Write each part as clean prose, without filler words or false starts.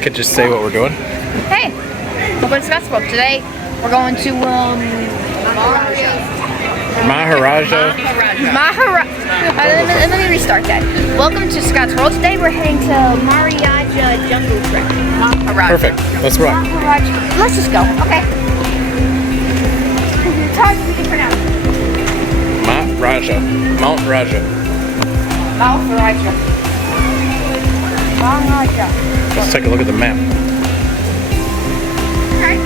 could just say what we're doing. Hey, welcome to Scottsboro. Today we're going to Maharaja. Let me restart that. Welcome to Scottsboro. Today we're heading to Maharaja Jungle Trek. Maharaja. Perfect. Let's rock. Maharaja. Let's just go. Okay. It's hard to pronounce. Maharaja. Mount Raja. Maharaja. Maharaja. Let's take a look at the map. Okay.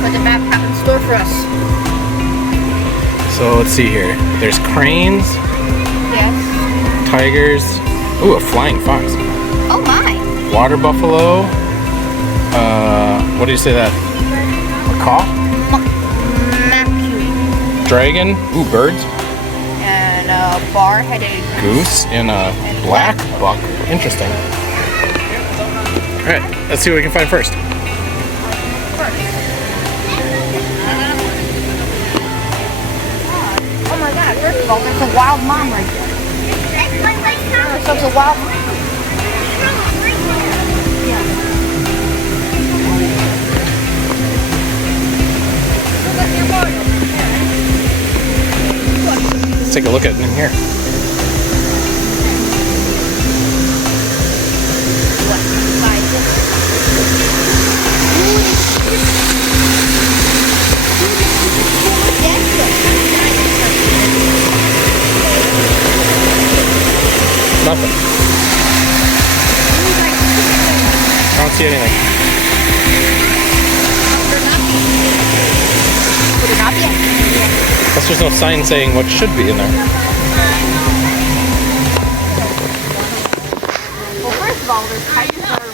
What the map has in store for us? So let's see here. There's cranes, Yes. tigers. Ooh, a flying fox. Oh my. Water buffalo. What do you say that? Macaw? Macu. Dragon. Ooh, birds. And a bar-headed Goose and a black buck. Interesting. Alright, let's see what we can find first. Oh my god, first of all, there's a wild mom right there. So it's a wild mom. Let's take a look at it in here. Nothing. I don't see anything. Guess there's no sign saying what should be in there. Well, first of all, there's tigers that are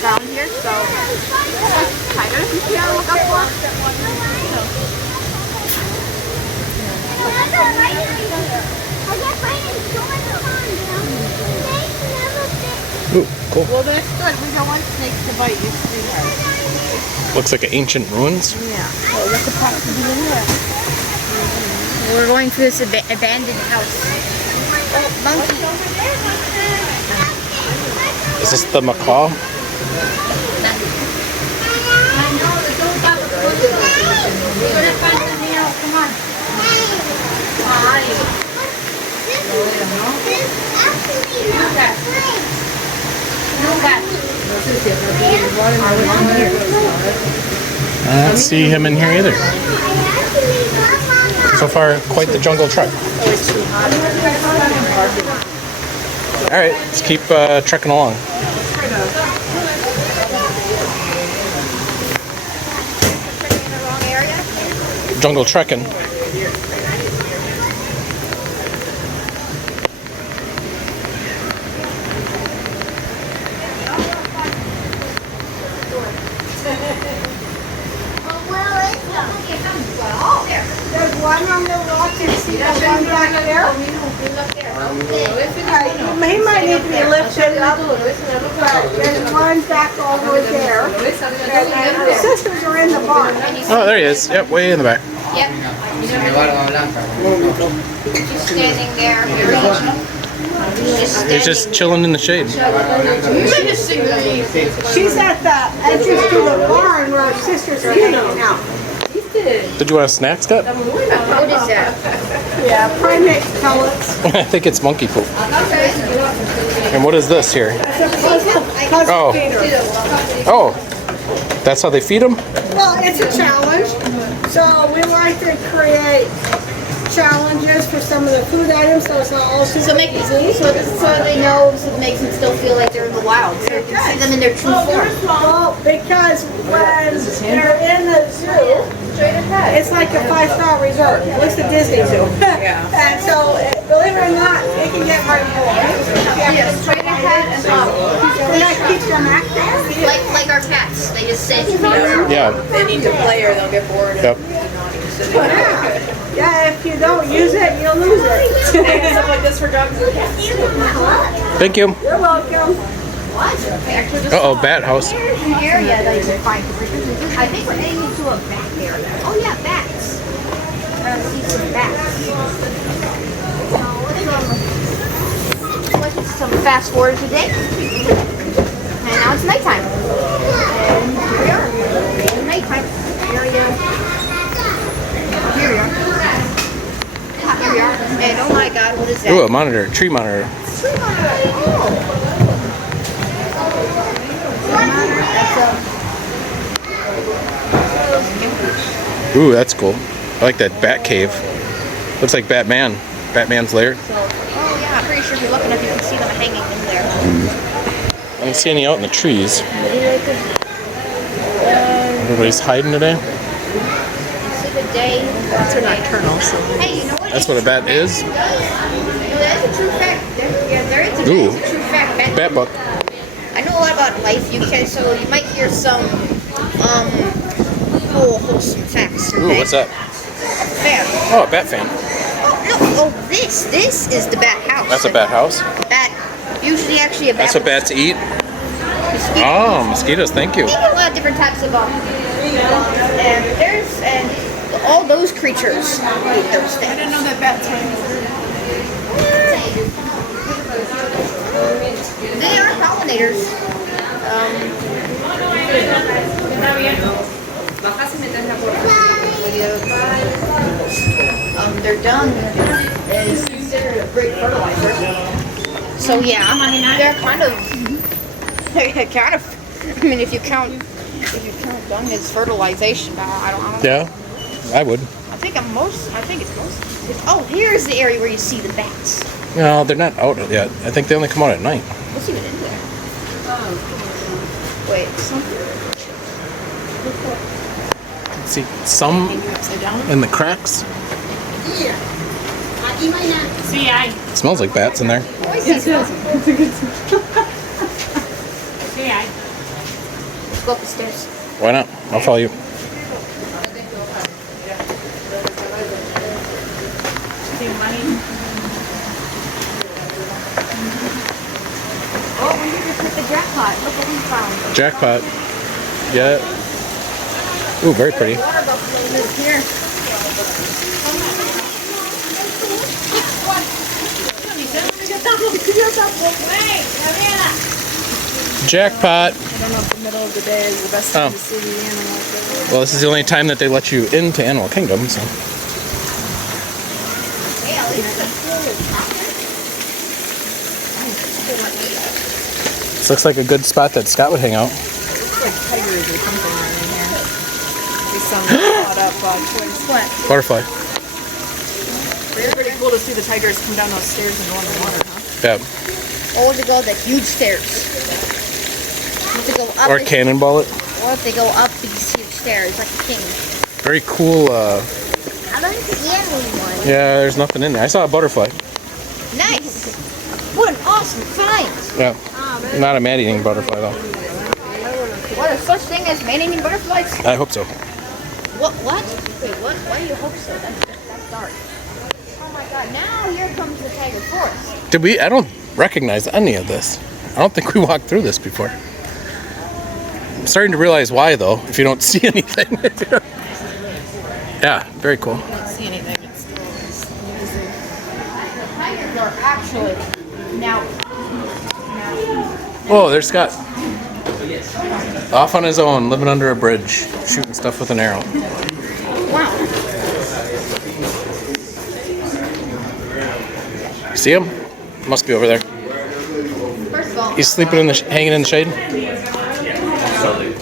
down here, so tigers you can look up for. Ooh, cool. Well, that's good. We don't want snakes to bite you, sweetheart. Looks like ancient ruins. Yeah. Well, what could possibly be in there? We're going to this abandoned house. Oh, monkey. Is this the macaw? Come on. I don't see him in here either. So far, quite the jungle trek. Alright, let's keep trekking along. Jungle trekking. There's one on the rock. You see the one back there? He might need to be lifted up. But there's one back over there. And her sisters are in the barn. Oh, there he is. Yep, way in the back. Yep. She's standing there. He's just chilling in the shade. She's at the entrance to the barn where her sisters are hanging out. Did you want a snack, Scott? What is that? Yeah, primate pellets. I think it's monkey poop. And what is this here? Puzzle feeder. Oh, that's how they feed them? Well, it's a challenge. So we like to create challenges for some of the food items, so it's not all super So make easy. so they know, so it makes them still feel like they're in the wild. So you can see them in their true form. Well, because when they're in the zoo, it's like a 5-star resort. At least the Disney Zoo. And so, believe it or not, it can get very boring. Yeah, straight ahead and up. And that keeps them active. Like our cats. They just sit. Yeah. They need to play or they'll get bored. Yep. Yeah, if you don't use it, you'll lose it. Stuff like this for dogs and cats. Thank you. You're welcome. Uh-oh, bat house. Area that you can find. I think we're heading into a bat area. Oh yeah, bats. See some bats. So let's some fast forward today. And now it's Ooh, a monitor, tree monitor. Ooh, that's cool. I like that bat cave. Looks like Batman. Batman's lair. Oh yeah, I'm pretty sure if you're looking up, you can see them hanging in there. I don't see any out in the trees. Everybody's hiding today. See the day. Bats are nocturnal, so. Hey, you know what? That's what a bat is. No, that is a true fact. There is a Ooh. true fact. Bat book. I know a lot about life. So you might hear some wholesome facts. Ooh, what's that? Fan. Oh, a bat fan. Oh, this is the bat house. That's a bat house. Bat. Usually, actually, a bat. That's what bats eat. Mosquitoes. Oh, mosquitoes. Thank you. They have a lot of different types of and all those creatures eat those things. I didn't know that bats were. They are pollinators. Their dung is considered a great fertilizer. So yeah, they're kind of. I mean, if you count dung as fertilization, I don't. Yeah, I would. I think it's most. Oh, here's the area where you see the bats. No, they're not out yet. I think they only come out at night. What's even in there? Wait, something. See some Upside down. in the cracks. It smells like bats in there. Oh, I see something. It's a good Let's go up the stairs. Why not? I'll follow you. Oh, we need to hit the jackpot. Look what we found. Jackpot. Yeah. Ooh, very pretty. Water buffalo lives here. Jackpot. I don't know if the middle of the day is the best time to see the animals. Well, this is the only time that they let you into Animal Kingdom, so. Yeah, at least This looks like a good spot that Scott would hang out. It's like tigers or something around in here. These some caught up toys. What? Butterfly. It's pretty cool to see the tigers come down those stairs and go in the water, huh? Yeah. or to go the huge stairs. If they go up Or this- cannonball it. or if they go up these huge stairs like a king. Very cool. I don't see anyone. Yeah, there's nothing in there. I saw a butterfly. Nice. What an awesome find. Yeah. Not a man-eating butterfly though. What is such thing as man-eating butterflies? I hope so. What? Wait, what? Why do you hope so? That's dark. Oh my god, now here comes the tiger forest. Did we? I don't recognize any of this. I don't think we walked through this before. I'm starting to realize why though, if you don't see anything. Yeah, very cool. I don't see anything. It's still amazing. The tigers are actually now. Whoa, there's Scott. Off on his own, living under a bridge, shooting stuff with an arrow. Wow. See him? Must be over there. First of all, He's sleeping in the, hanging in the shade. Absolutely.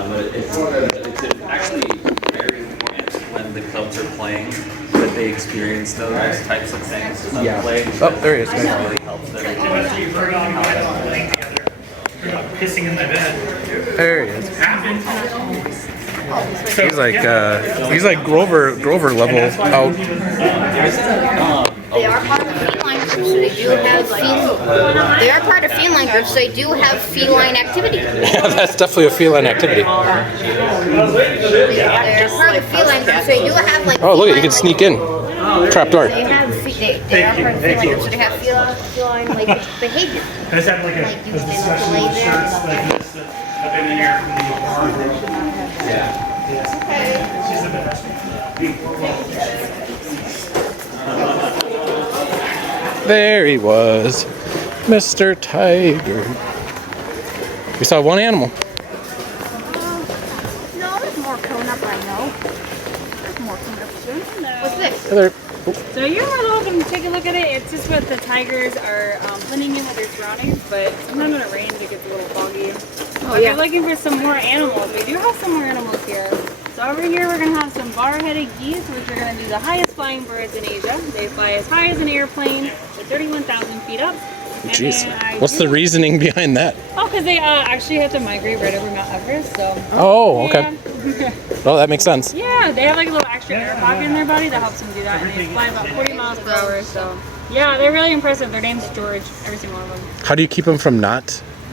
But it's actually very important when the clubs are playing that they experience those types of things on the play. Oh, there he is. It really helps them. Pissing in my bed. There he is. He's like Grover level out. they are part of the feline group, so they do have They are part of feline group, so they do have feline activity. Yeah, that's definitely a feline activity. They're part of feline group, so they do have like. Oh, look, you feline, can sneak in. Trap door. They have they are part of feline group, so they have feline like behavior. I just had like a discussion with shirts like this that I've been in here from the bar. She's the best. There he was, Mr. Tiger. We saw one animal. No, there's more coming up. I know. There's more coming up soon. What's this? There So you're more than welcome to take a look at it. It's just what the tigers are blending in with their surroundings, but sometimes when it rains it gets a little foggy. Oh, If yeah. you're looking for some more animals, we do have some more animals here. So over here we're going to have some bar-headed geese, which are going to be the highest flying birds in Asia. They fly as high as an airplane at 31,000 feet up. And Jeez. then I What's do- the reasoning behind that? Oh, because they actually have to migrate right over Mount Everest, so... Oh, okay. Yeah. Well, that makes sense. Yeah, they have like a little extra air pocket in their body that helps them do that, and they fly about 40 miles per hour, so... Yeah, they're really impressive. Their name's George, every single one of them. How do you keep them from not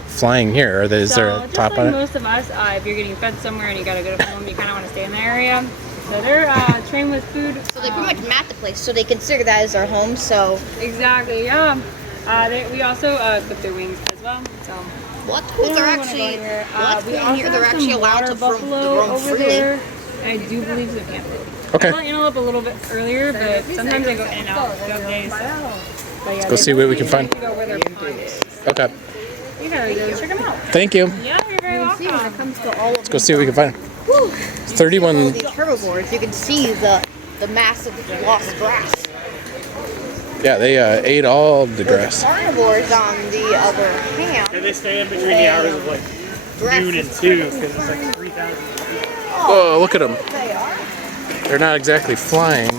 flying here? Is there a just top like on it? most of us, if you're getting fed somewhere and you gotta go to home, you kind of want to stay in the area. So they're trained with food. So they pretty much map the place, so they consider that as their home. So Exactly, yeah. We also clip their wings as well. So well, that's cool. they They're don't wanna go actually anywhere. well, We that's cool also here. They're have actually some allowed water to buffalo roam over freely. there. I do believe so. Can't. Okay. I saw antelope a little bit earlier, but sometimes they go in and out throughout the day. But yeah, Go see what we can find. To go where their pond is. Okay. You gotta go check them out. Thank you. Yeah, you're very welcome. when it comes to all of Let's go see what we can find. It's 31. these herbivores, you can see the massive lost grass. Yeah, they ate all the grass. Carnivores, on the other hand, And they stay in between the hours of like noon and 2 because it's like 3,000 feet. Oh, look at them. they are. They're not exactly flying.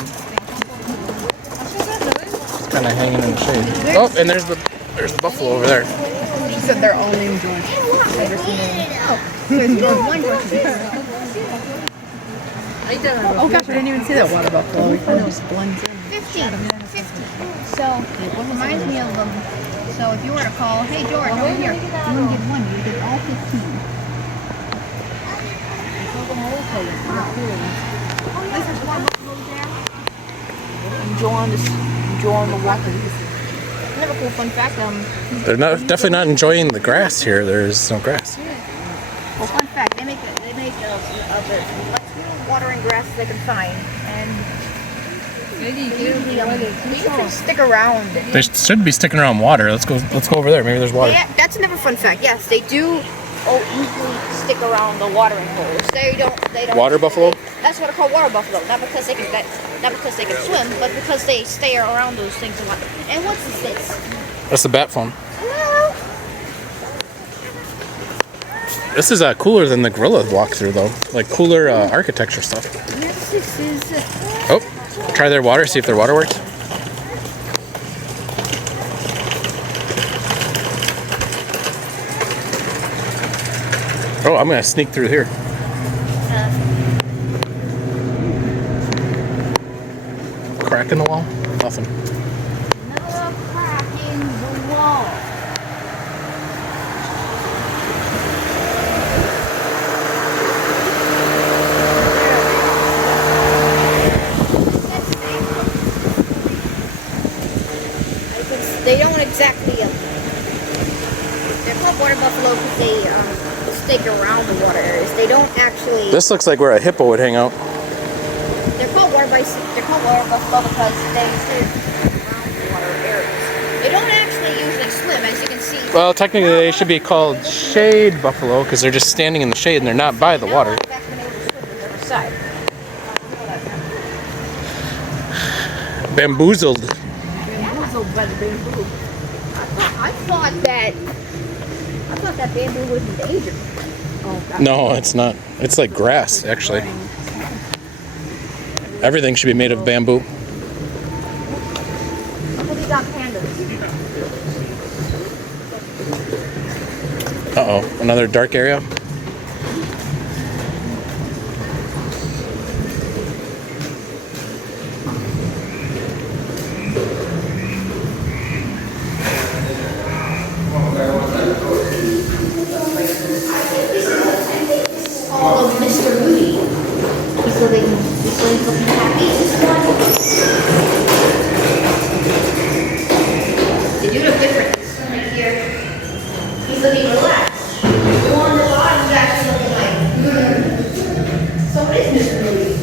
Kind of hanging in the shade. Oh, and there's the buffalo over there. She said they're all named George. There's one Oh gosh, I didn't even see that water buffalo. It kind of just blends in. 50. So it reminds me of so if you were to call, hey George, over here, you wouldn't get one, you get all 15. Enjoying the water. Another cool fun fact, They're not definitely not enjoying the grass here. There's no grass. well, fun fact, they make the watering grass they can find, and they usually stick around. They should be sticking around water. Let's go over there. Maybe there's water. Yeah, that's another fun fact. Yes, they do usually stick around the watering holes. They don't. Water buffalo? That's what I call water buffalo. Not because they can swim, but because they stay around those things a lot. And what's this? That's the bat phone. Hello. This is cooler than the gorilla walkthrough, though. Like cooler architecture stuff. Yes, this is. Oh, try their water. See if their water works. Oh, I'm gonna sneak through here. Crack in the wall? Nothing. Another crack in the wall. They don't exactly. They're called water buffalo because they stick around the water areas. They don't actually. This looks like where a hippo would hang out. They're called water buffalo because they stay around the water areas. They don't actually usually swim, as you can see. Well, technically they should be called shade buffalo because they're just standing in the shade and they're not by the water. They've actually been able to swim to the other side. Bamboozled. Bamboozled by the bamboo. I thought that bamboo was endangered. No, it's not. It's like grass, actually. Everything should be made of bamboo. Look at these pandas. Uh-oh, another dark area. All of Mr. Moody. He's looking happy. They do look different. Right here. He's looking relaxed. The one on the bottom is actually looking like, so what is Mr. Moody?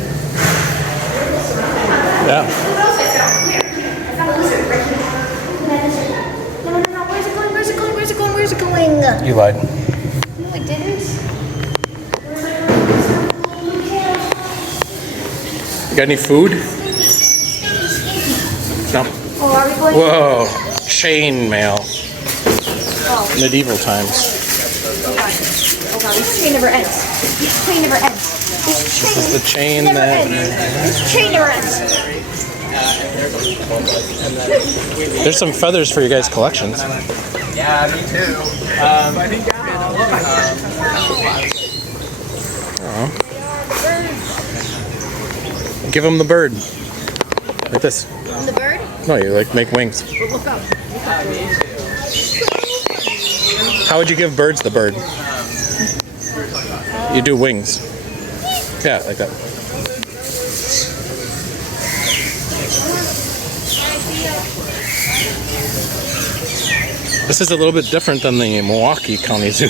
Yeah. What else I found? Here. I found a lizard right here. Look at that lizard. No. Where's it going? Where's it going? Where's it going? Where's it going? You lied. No, I didn't. You got any food? Stinky. Oh, are we going? Whoa, chain mail. Medieval times. Oh god, this chain never ends. This chain never ends. This chain This is the chain never that. ends. This chain never ends. There's some feathers for you guys' collections. Yeah, me too. Give them the bird. Like this. The bird? No, you like make wings. Look up. How would you give birds the bird? You do wings. Yeah, like that. This is a little bit different than the Milwaukee County Zoo.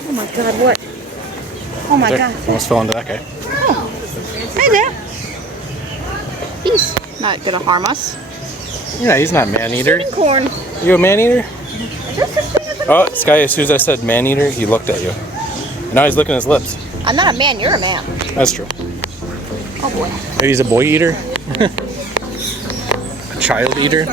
Oh my god, what? Oh my There, god. almost fell into that guy. Hey there. He's not gonna harm us. Yeah, he's not man-eater. Corn. You a man-eater? Oh, this guy, as soon as I said man-eater, he looked at you. And now he's licking his lips. I'm not a man, you're a man. That's true. Oh boy. Maybe he's a boy eater? A child eater?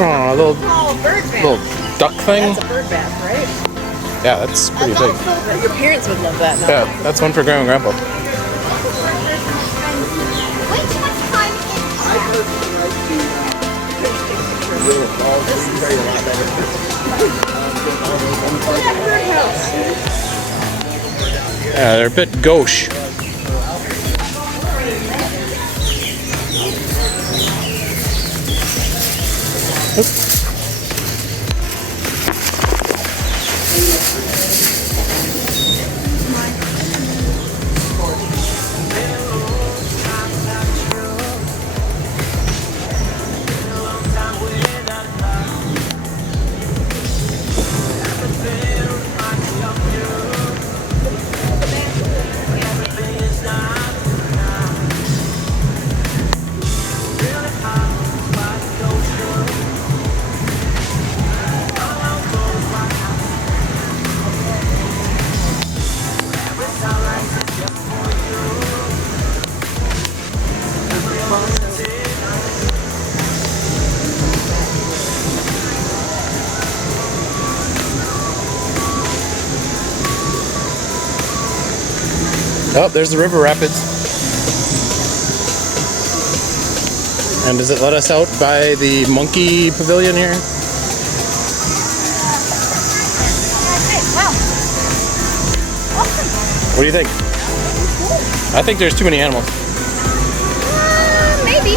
Oh, a little duck thing? That's a bird bath, right? Yeah, that's pretty big. Your parents would love that. Yeah, that's one for Grandma and Grandpa. Way too much time Yeah, they're a bit gauche. Oh, there's the river rapids. And does it let us out by the monkey pavilion here? What do you think? I think there's too many animals. maybe.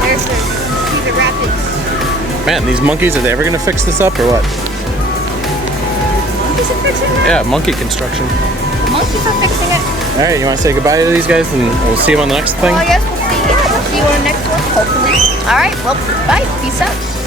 There's the rapids. Man, these monkeys, are they ever gonna fix this up or what? Monkeys are fixing it? Yeah, monkey construction. The monkeys are fixing it. Alright, you wanna say goodbye to these guys and we'll see them on the next thing? Well, I guess we'll see you on the next one, hopefully. Alright, well, bye. Peace out.